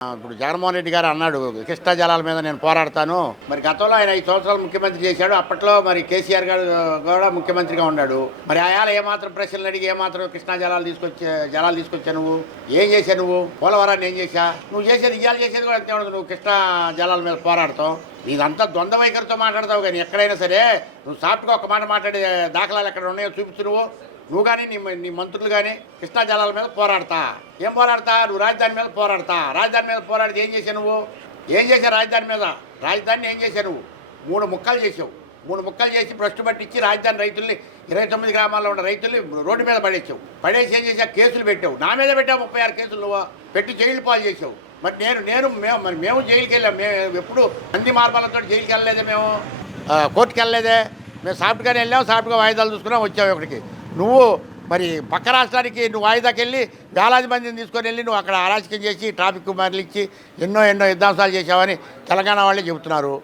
ఇప్పుడు జగన్మోహన్ రెడ్డి గారు అన్నాడు కృష్ణా జలాల మీద నేను పోరాడతాను. మరి గతంలో ఆయన ఐదు సంవత్సరాలు ముఖ్యమంత్రి చేశాడు అప్పట్లో మరి కేసీఆర్ గారు కూడా ముఖ్యమంత్రిగా ఉన్నాడు. మరి ఆయాల ఏమాత్రం ప్రశ్నలు అడిగి ఏమాత్రం కృష్ణా జలాలు తీసుకొచ్చే జలాలు తీసుకొచ్చా నువ్వు? ఏం చేశావు నువ్వు? పోలవరాన్ని ఏం చేశా? నువ్వు చేసేది ఇవాళ చేసేది కూడా అంతే ఉండదు నువ్వు కృష్ణా జలాల మీద పోరాడతాం ఇదంతా ద్వంద్వ వైఖరితో మాట్లాడతావు కానీ ఎక్కడైనా సరే నువ్వు సాఫ్ట్గా ఒక మాట మాట్లాడే దాఖలాలు ఎక్కడ ఉన్నాయో చూపిస్తున్నావు నువ్వు. కానీ నీ నీ మంత్రులు కానీ కృష్ణా జలాల మీద పోరాడతా. ఏం పోరాడతా? నువ్వు రాజధాని మీద పోరాడతా. రాజధాని మీద పోరాడితే ఏం చేసావు నువ్వు? ఏం చేశావు రాజధాని మీద? రాజధానిని ఏం చేశావు నువ్వు? మూడు ముక్కలు చేసావు మూడు ముక్కలు చేసి భ్రష్టు పట్టించి రాజధాని రైతుల్ని ఇరవై తొమ్మిది గ్రామాల్లో ఉన్న రైతుల్ని రోడ్డు మీద పడేసావు పడేసి ఏం చేసావు కేసులు పెట్టావు. నా మీద పెట్టావు ముప్పై ఆరు కేసులు నువ్వు. పెట్టి జైలు పాలు చేసావు మరి నేను నేను మేము మరి మేము జైలుకి వెళ్ళాం. మేము ఎప్పుడు అన్ని మార్పాలతో జైలుకి వెళ్ళలేదే మేము. కోర్టుకి వెళ్ళలేదే. మేము సాఫ్ట్గానే వెళ్ళాం సాఫ్ట్గా వాయిదాలు చూసుకున్నాం వచ్చాం ఇక్కడికి. నువ్వు మరి పక్క రాష్ట్రానికి నువ్వు వాయిదాకి వెళ్ళి వేలాది మందిని తీసుకొని వెళ్ళి నువ్వు అక్కడ అరాచకం చేసి ట్రాఫిక్ మరలిచ్చి ఎన్నో ఎన్నో యుద్ధాంశాలు చేసావని తెలంగాణ వాళ్ళే చెబుతున్నారు.